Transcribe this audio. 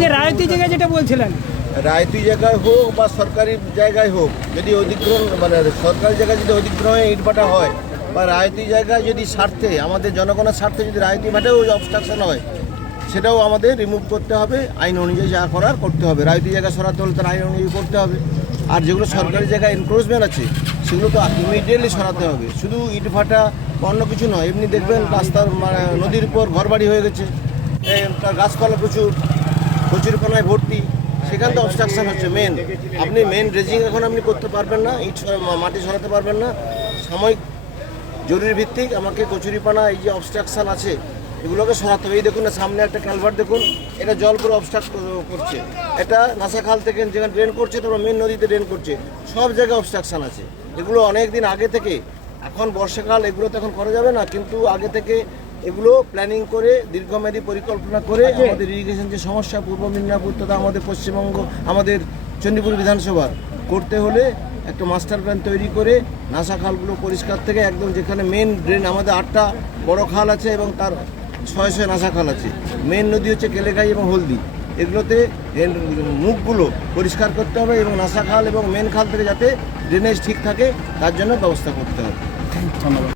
যে রায়তি জায়গায় যেটা বলছিলেন, রায়তি জায়গায় হোক বা সরকারি জায়গায় হোক, যদি অধিগ্রহণ মানে সরকারি জায়গায় যদি অধিগ্রহণে ইটভাটা হয় বা রায়তি জায়গায় যদি স্বার্থে আমাদের জনগণের স্বার্থে যদি রায়তি ভাটেও অবস্ট্রাকশন হয়, সেটাও আমাদের রিমুভ করতে হবে। আইন অনুযায়ী যা করার করতে হবে। রায়তি জায়গা সরাতে হলে তার আইন অনুযায়ী করতে হবে। আর যেগুলো সরকারি জায়গায় এনক্রোচমেন্ট আছে সেগুলো তো ইমিডিয়েটলি সরাতে হবে। শুধু ইটভাটা বা অন্য কিছু নয়, এমনি দেখবেন রাস্তার নদীর উপর ঘরবাড়ি হয়ে গেছে, তার গাছপালা প্রচুর, কচুরিপানায় ভর্তি, সেখান থেকে অবস্ট্রাকশন হচ্ছে মেন। আপনি মেন ড্রেজিং এখন আপনি করতে পারবেন না, ইট মাটি সরাতে পারবেন না। সাময়িক জরুরি ভিত্তিক আমাকে কচুরিপানা এই যে অবস্ট্রাকশন আছে এগুলোকে সরাতে হবে। এই দেখুন না, সামনে একটা কালভার্ট দেখুন, এটা জল পুরো অবস্ট্রাক্ট করছে। এটা নাসাখাল থেকে যেখানে ড্রেন করছে, তারপর মেন নদীতে ড্রেন করছে, সব জায়গায় অবস্ট্রাকশন আছে। এগুলো অনেক দিন আগে থেকে, এখন বর্ষাকাল এগুলো তো এখন করা যাবে না, কিন্তু আগে থেকে এগুলো প্ল্যানিং করে দীর্ঘমেয়াদী পরিকল্পনা করে আমাদের ইরিগেশন যে সমস্যা পূর্ব মেদিনীপুর তথা আমাদের পশ্চিমবঙ্গ, আমাদের চণ্ডীপুর বিধানসভার করতে হলে একটা মাস্টার প্ল্যান তৈরি করে নাসা খালগুলো পরিষ্কার থেকে একদম, যেখানে মেন ড্রেন আমাদের 8টা বড় খাল আছে এবং তার 600 নাসা খাল আছে। মেন নদী হচ্ছে কেলেঘাই এবং হলদি, এগুলোতে মুখগুলো পরিষ্কার করতে হবে এবং নাসা খাল এবং মেন খাল থেকে যাতে ড্রেনেজ ঠিক থাকে তার জন্য ব্যবস্থা করতে হবে। ধন্যবাদ।